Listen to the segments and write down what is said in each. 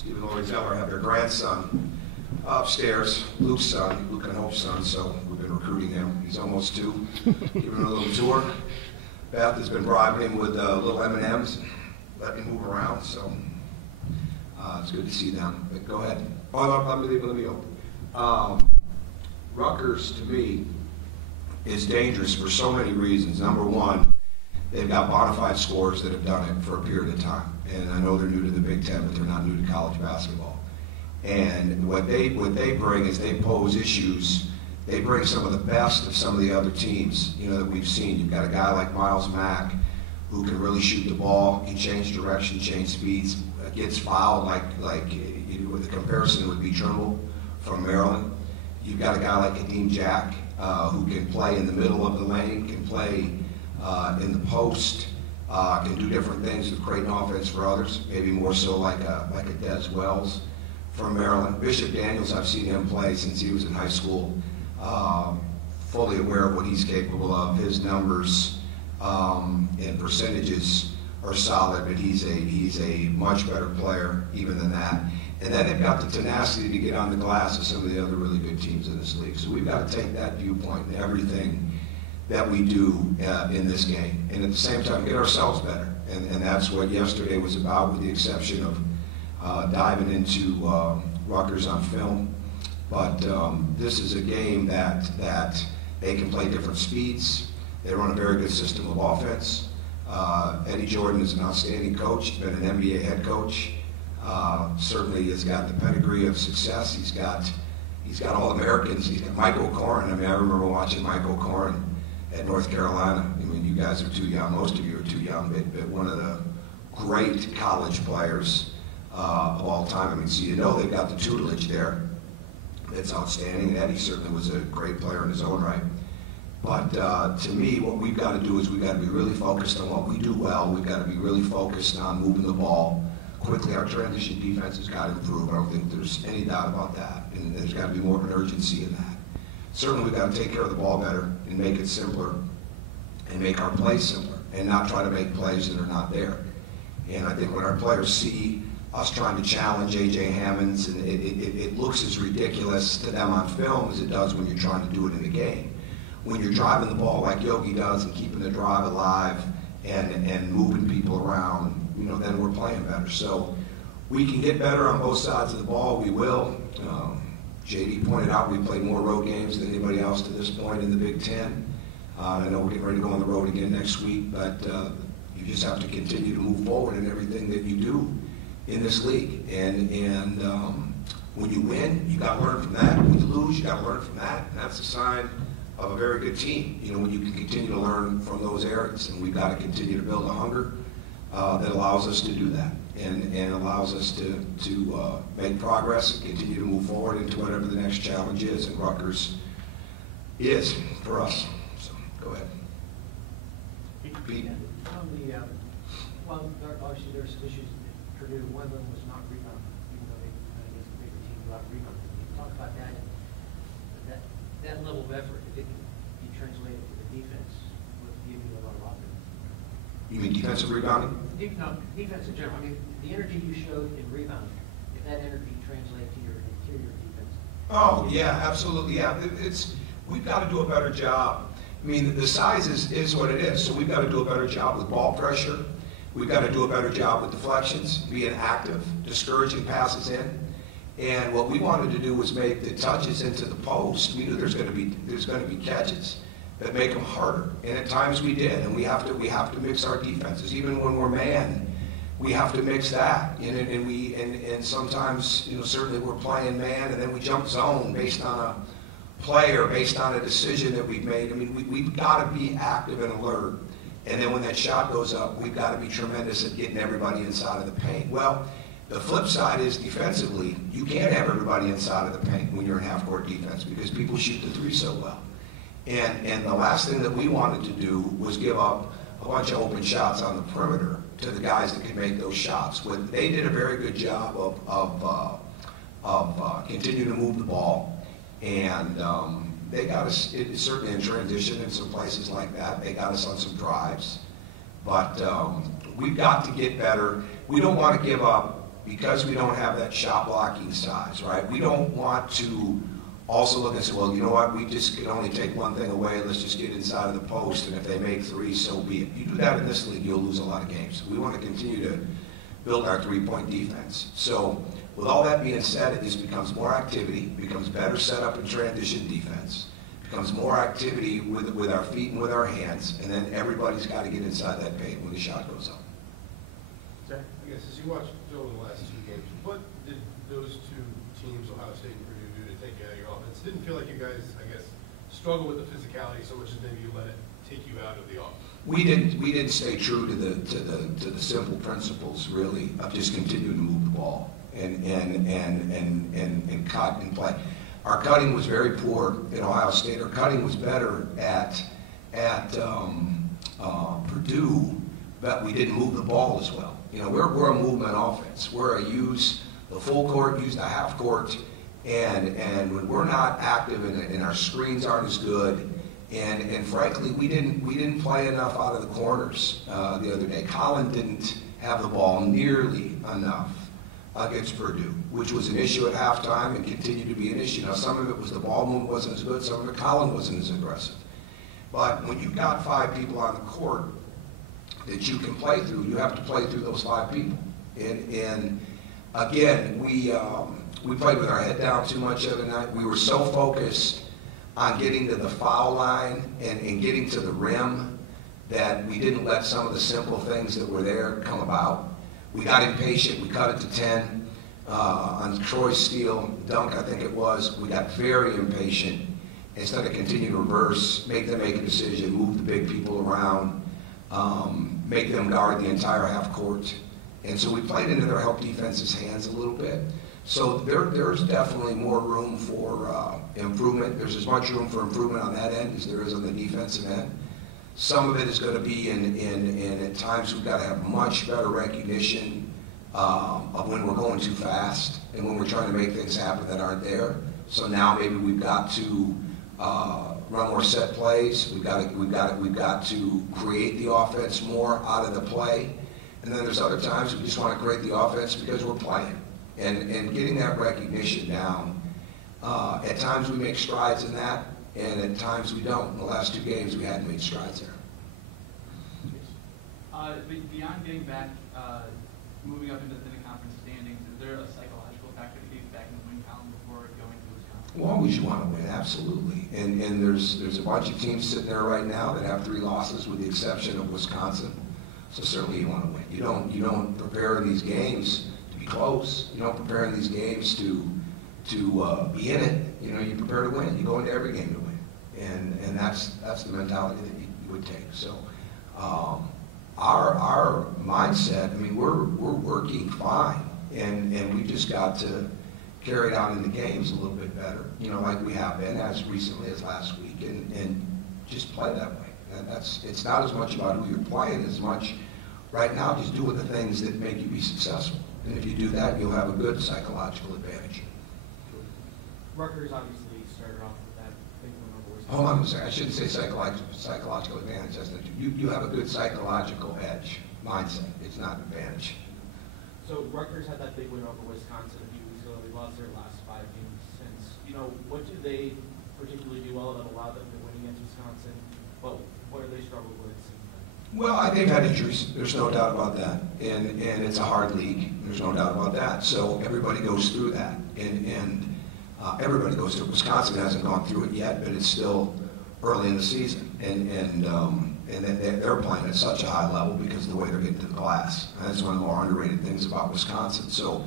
Stephen Lloyd Zeller have their grandson upstairs, Luke's son, Luke and Hope's son, so we've been recruiting him. He's almost 2, giving him a little tour. Beth has been bribing him with little M&Ms, letting him move around, so it's good to see them. But go ahead. Let me open. Rutgers, to me, is dangerous for so many reasons. Number one, they've got bona fide scorers that have done it for a period of time. And I know they're new to the Big Ten, but they're not new to college basketball. And what they bring is they pose issues. They bring some of the best of some of the other teams, that we've seen. You've got a guy like Miles Mack who can really shoot the ball. He changed direction, changed speeds, gets fouled like with the comparison would be Trimble from Maryland. You've got a guy like Kadeem Jack who can play in the middle of the lane, can play in the post, can do different things with creating offense for others, maybe more so like a Des Wells from Maryland. Bishop Daniels, I've seen him play since he was in high school. Fully aware of what he's capable of. His numbers and percentages are solid, but he's a much better player even than that. And then they've got the tenacity to get on the glass of some of the other really good teams in this league. So we've got to take that viewpoint in everything that we do in this game, and at the same time get ourselves better. And that's what yesterday was about, with the exception of diving into Rutgers on film. But this is a game that they can play different speeds. They run a very good system of offense. Eddie Jordan is an outstanding coach. He's been an NBA head coach. Certainly has got the pedigree of success. He's got All-Americans. He's got Mike O'Koren. I remember watching Mike O'Koren at North Carolina. You guys are too young. Most of you are too young, but one of the great college players of all time. So they've got the tutelage there. It's outstanding. Eddie certainly was a great player in his own right. But to me, what we've got to do is we've got to be really focused on what we do well. We've got to be really focused on moving the ball quickly. Our transition defense has got to improve. I don't think there's any doubt about that. And there's got to be more of an urgency in that. Certainly, we've got to take care of the ball better and make it simpler and make our plays simpler and not try to make plays that are not there. And I think when our players see us trying to challenge A.J. Hammonds, and it looks as ridiculous to them on film as it does when you're trying to do it in the game. When you're driving the ball like Yogi does and keeping the drive alive and moving people around, then we're playing better. So we can get better on both sides of the ball. We will. JD pointed out we played more road games than anybody else to this point in the Big Ten. I know we're getting ready to go on the road again next week, but you just have to continue to move forward in everything that you do in this league. And when you win, you got to learn from that. When you lose, you got to learn from that. And that's a sign of a very good team, when you can continue to learn from those areas. And we've got to continue to build a hunger that allows us to do that and allows us to make progress and continue to move forward into whatever the next challenge is. And Rutgers is for us. So go ahead. Pete. Well, obviously there's issues at Purdue. One of them was not rebounding, even though they against a bigger team without rebounding. Can you talk about that? And that level of effort, if it can be translated to the defense, would give you a lot of offense. You mean defensive rebounding? No, defense in general. The energy you showed in rebounding, if that energy translates to your interior defense. Oh, yeah, absolutely. Yeah, we've got to do a better job. The size is what it is, so we've got to do a better job with ball pressure. We've got to do a better job with deflections, being active, discouraging passes in. And what we wanted to do was make the touches into the post. We knew there's going to be catches that make them harder, and at times we did. And we have to mix our defenses, even when we're man. We have to mix that, and sometimes certainly we're playing man, and then we jump zone based on a play or based on a decision that we've made. We've got to be active and alert. And then when that shot goes up, we've got to be tremendous at getting everybody inside of the paint. Well, the flip side is defensively, you can't have everybody inside of the paint when you're in half-court defense because people shoot the three so well. And the last thing that we wanted to do was give up a bunch of open shots on the perimeter to the guys that could make those shots. They did a very good job of continuing to move the ball, and they got us, certainly in transition in some places like that. They got us on some drives. But we've got to get better. We don't want to give up, because we don't have that shot blocking size, right? We don't want to also look and say, well, you know what, we just can only take one thing away, let's just get inside of the post, and if they make three, so be it. You do that in this league, you'll lose a lot of games. We want to continue to build our three-point defense. So with all that being said, it just becomes more activity, becomes better setup and transition defense, becomes more activity with our feet and with our hands, and then everybody's got to get inside that paint when the shot goes up. I guess as you watched Joe in the last two games, what did those two teams, Ohio State and Purdue, do to take you out of your offense? It didn't feel like you guys, I guess, struggle with the physicality so much as maybe you let it take you out of the offense. We didn't stay true to the simple principles, really, of just continuing to move the ball and cut and play. Our cutting was very poor at Ohio State. Our cutting was better at Purdue, but we didn't move the ball as well. You know, we're a movement offense. We're a use the full court, use the half court, and when we're not active and our screens aren't as good, and frankly, we didn't play enough out of the corners the other day. Colin didn't have the ball nearly enough against Purdue, which was an issue at halftime and continued to be an issue. Now, some of it was the ball movement wasn't as good, some of it Colin wasn't as aggressive. But when you've got 5 people on the court that you can play through, you have to play through those 5 people. And again, we played with our head down too much the other night. We were so focused on getting to the foul line and getting to the rim that we didn't let some of the simple things that were there come about. We got impatient. We cut it to 10 on Troy's steal, dunk, I think it was. We got very impatient. Instead of continue to reverse, make them make a decision, move the big people around, make them guard the entire half court. And so we played into their help defense's hands a little bit. So there's definitely more room for improvement. There's as much room for improvement on that end as there is on the defensive end. Some of it is going to be in at times we've got to have much better recognition of when we're going too fast and when we're trying to make things happen that aren't there. So now maybe we've got to run more set plays. We've got to create the offense more out of the play. And then there's other times we just want to create the offense because we're playing. And getting that recognition down. At times we make strides in that, and at times we don't. In the last 2 games we hadn't made strides there. Beyond getting back, moving up into the conference standings, is there a psychological factor to get back in the win column before going to Wisconsin? Well, always you want to win, absolutely. And there's a bunch of teams sitting there right now that have 3 losses with the exception of Wisconsin. So certainly you want to win. You don't prepare in these games to be close. You don't prepare in these games to be in it. You know, you prepare to win. You go into every game to win. And that's the mentality that you would take. So our mindset, I mean, we're working fine, and we just got to carry it out in the games a little bit better, you know, like we have been as recently as last week, and just play that way. And it's not as much about who you're playing as much right now, just doing the things that make you be successful. And if you do that, you'll have a good psychological advantage. Rutgers obviously started off with that big win over Wisconsin. Hold on a second. I shouldn't say psychological advantage. You have a good psychological edge mindset. It's not an advantage. So Rutgers had that big win over Wisconsin a few weeks ago. They lost their last 5 games since. You know, what do they particularly do well that allowed them to win against Wisconsin? But what are they struggled with? Well, they've had injuries. There's no doubt about that. And it's a hard league. There's no doubt about that. So everybody goes through that. And everybody goes through it. Wisconsin hasn't gone through it yet, but it's still early in the season. And they're playing at such a high level because of the way they're getting to the glass. And that's one of the more underrated things about Wisconsin. So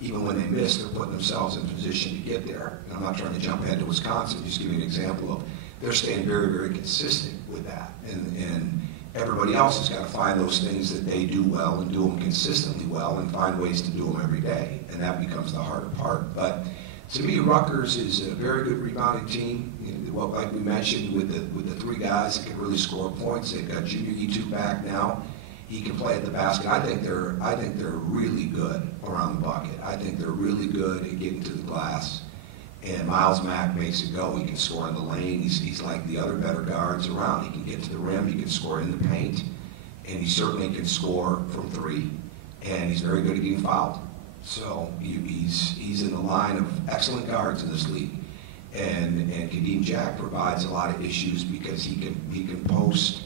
even when they miss, they're putting themselves in position to get there. And I'm not trying to jump ahead to Wisconsin. Just give you an example of they're staying very, very consistent with that. And everybody else has got to find those things that they do well and do them consistently well and find ways to do them every day. And that becomes the harder part. But to me, Rutgers is a very good rebounding team. You know, well, like we mentioned, with the 3 guys that can really score points. They've got Junior E2 back now. He can play at the basket. I think they're really good around the bucket. I think they're really good at getting to the glass. And Miles Mack makes it go. He can score in the lane. He's like the other better guards around. He can get to the rim. He can score in the paint. And he certainly can score from 3. And he's very good at getting fouled. So he's in the line of excellent guards in this league. And Kadeem Jack provides a lot of issues because he can post,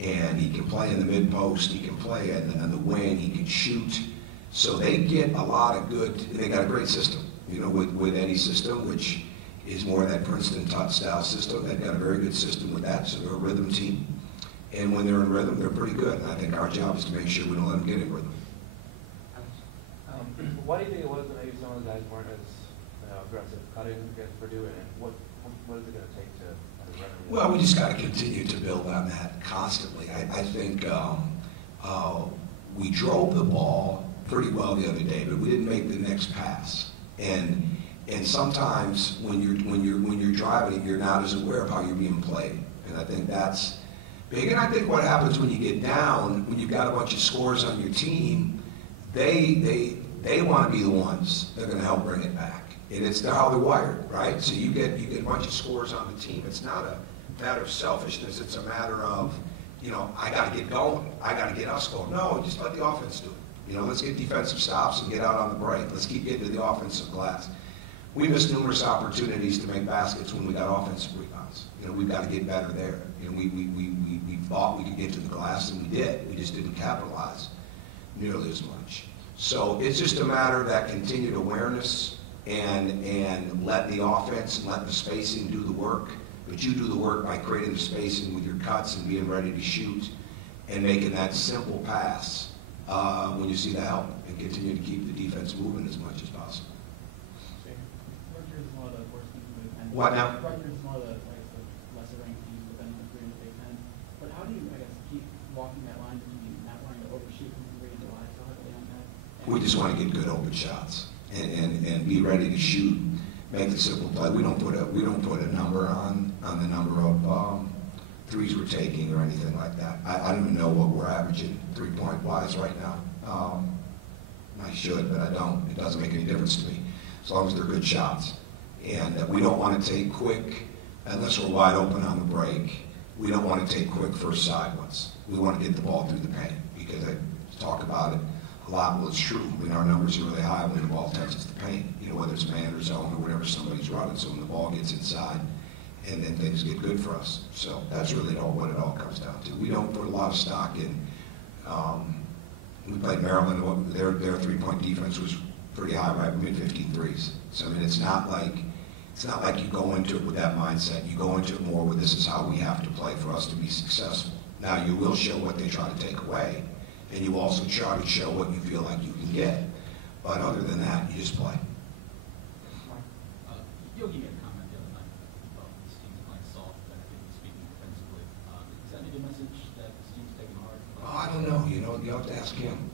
and he can play in the mid post, he can play on the wing, he can shoot. So they get a lot of good. They got a great system, with any system, which is more of that Princeton style system. They've got a very good system with that. So they're a rhythm team, and when they're in rhythm, they're pretty good. And I think our job is to make sure we don't let them get in rhythm. Why do you think it was that maybe some of the guys weren't as aggressive cutting against Purdue, and what is it going to take to remedy that? Well, we just got to continue to build on that constantly. I think we drove the ball pretty well the other day, but we didn't make the next pass. And sometimes when you're driving it, you're not as aware of how you're being played. And I think that's big. And I think what happens when you get down, when you've got a bunch of scores on your team, they want to be the ones that are going to help bring it back. And it's how they're wired, right? So you get a bunch of scores on the team. It's not a matter of selfishness. It's a matter of, I got to get going. I got to get us going. No, just let the offense do it. Let's get defensive stops and get out on the break. Let's keep getting to the offensive glass. We missed numerous opportunities to make baskets when we got offensive rebounds. We've got to get better there. We thought we could get to the glass, and we did. We just didn't capitalize nearly as much. So it's just a matter of that continued awareness and let the offense and let the spacing do the work. But you do the work by creating the spacing with your cuts and being ready to shoot and making that simple pass when you see the help, and continue to keep the defense moving as much as possible. Rutgers is one of the worst teams in the Big Ten. What now? Rutgers is one of the, lesser ranked teams, but then the three in the Big Ten. But how do you, keep walking that line between not wanting to overshoot and really rely so heavily on that? We just want to get good open shots and be ready to shoot, make the simple play. We don't put a number on the number of threes we're taking or anything like that. I don't even know what we're averaging 3-point wise right now. I should, but I don't. It doesn't make any difference to me as long as they're good shots. And we don't want to take quick, unless we're wide open on the break, we don't want to take quick first side ones. We want to get the ball through the paint, because I talk about it a lot. Well, it's true. Our numbers are really high when the ball touches the paint, whether it's man or zone or whatever somebody's running. So when the ball gets inside, and then things get good for us. So that's really what it all comes down to. We don't put a lot of stock in. We played Maryland. Their 3-point defense was pretty high, right? We made 15 threes. So it's not like you go into it with that mindset. You go into it more with, this is how we have to play for us to be successful. Now you will show what they try to take away, and you also try to show what you feel like you can get. But other than that, you just play. Yogi made a comment the other night about this team's playing soft, and I think he's speaking defensively. Is that maybe a message that this team's taking hard? Oh, I don't know. You have to ask him.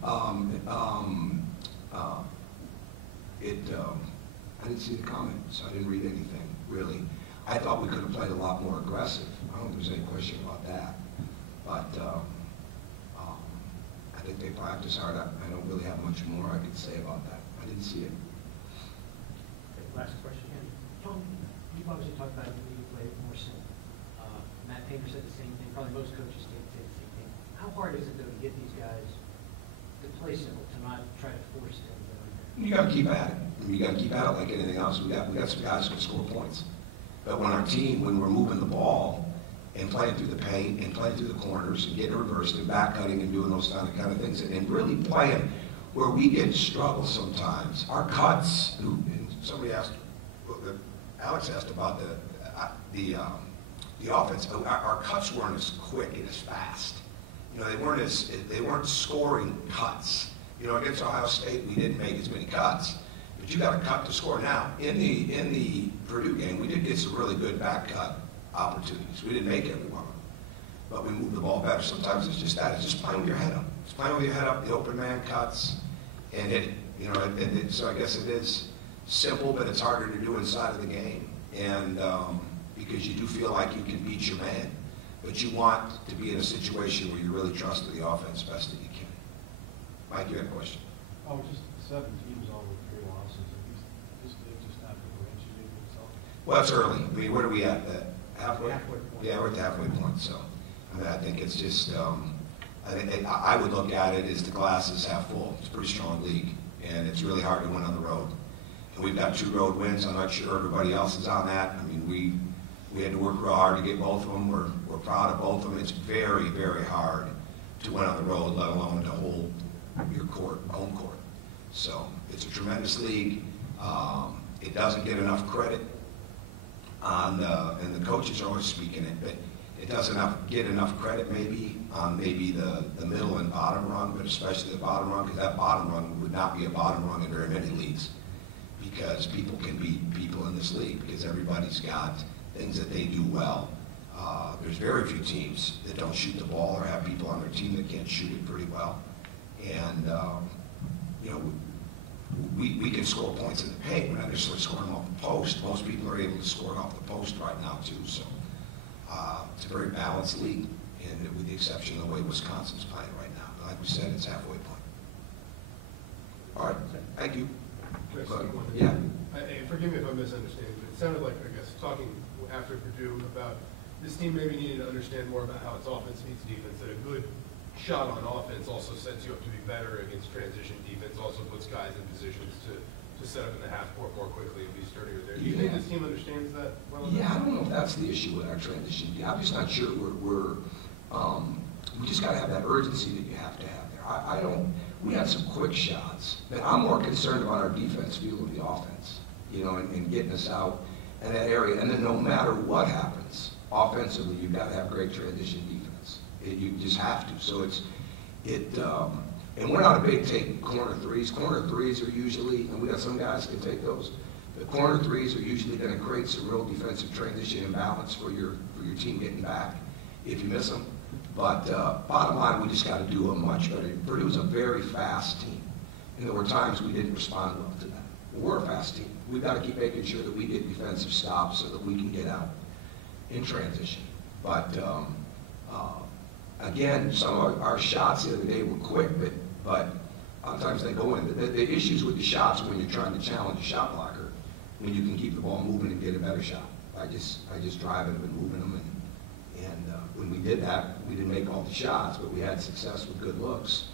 I didn't see the comment, so I didn't read anything, really. I thought we could have played a lot more aggressive. I don't think there's any question about that. But I think they practice hard. I don't really have much more I could say about that. I didn't see it. Okay, last question. Tom, you've obviously talked about the league play more simple. Matt Painter said the same thing. Probably most coaches say the same thing. How hard is it, though, to get these guys to play simple, to not try to force things? You got to keep at it. You got to keep at it like anything else. We got some guys who can score points. But when we're moving the ball and playing through the paint and playing through the corners and getting reversed and back cutting and doing those kind of things, and really playing where we get in struggle sometimes, our cuts. Somebody asked, Alex asked about the offense. Our cuts weren't as quick and as fast. They weren't scoring cuts. Against Ohio State, we didn't make as many cuts, but you got to cut to score. Now, in the Purdue game, we did get some really good back cut opportunities. We didn't make every one of them, but we moved the ball better. Sometimes it's just that. It's just playing with your head up. It's playing with your head up, the open man cuts, and hit it. So I guess it is simple, but it's harder to do inside of the game, and because you do feel like you can beat your man, but you want to be in a situation where you really trust the offense best that you can. Mike, you have a question? Oh, just 7 teams all with 3 losses. It's just not differentiating itself. Well, it's early. I mean, what are we at? Halfway? Halfway point. Yeah, we're at the halfway point. So, I think it's just. I would look at it as the glass is half full. It's a pretty strong league, and it's really hard to win on the road. And we've got 2 road wins. I'm not sure everybody else is on that. I mean, we had to work real hard to get both of them. We're proud of both of them. It's very, very hard to win on the road, let alone to hold your home court. So it's a tremendous league. It doesn't get enough credit and the coaches are always speaking it, but it doesn't get enough credit maybe on the middle and bottom rung, but especially the bottom rung, because that bottom rung would not be a bottom rung in very many leagues, because people can beat people in this league because everybody's got things that they do well. There's very few teams that don't shoot the ball or have people on their team that can't shoot it pretty well. And, you know, we can score points in the paint. We're not necessarily scoring off the post. Most people are able to score it off the post right now, too. So it's a very balanced league, and with the exception of the way Wisconsin's playing right now. But like we said, it's halfway point. All right. Thank you. Yeah. Forgive me if I'm misunderstanding, but it sounded like, I guess, talking after Purdue about this team maybe needing to understand more about how its offense meets defense, that a good shot on offense also sets you up to be better against transition defense, also puts guys in positions to set up in the half court more quickly and be sturdier there. Do you think this team understands that well enough? Yeah, I don't know if that's the issue with our transition. I'm just not sure we just got to have that urgency that you have to have there. We had some quick shots, but I'm more concerned about our defense fueling the offense, you know, and getting us out in that area. And then no matter what happens, offensively, you've got to have great transition defense. You just have to. So and we're not a big take corner threes. Corner threes are usually, and we got some guys can take those, but corner threes are usually going to create some real defensive transition imbalance for your team getting back if you miss them. But bottom line, we just got to do a much better. Purdue was a very fast team, and there were times we didn't respond well to that. We're a fast team. We've got to keep making sure that we get defensive stops so that we can get out in transition. But again, some of our shots the other day were quick, but a lot of times they go in. The issues with the shots when you're trying to challenge a shot blocker, when you can keep the ball moving and get a better shot. I just driving them and moving them, and when we did that, we didn't make all the shots, but we had success with good looks.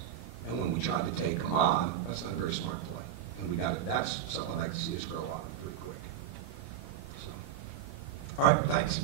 And when we tried to take them on, that's not a very smart play. And that's something I'd like to see us grow on pretty quick. So, all right, thanks.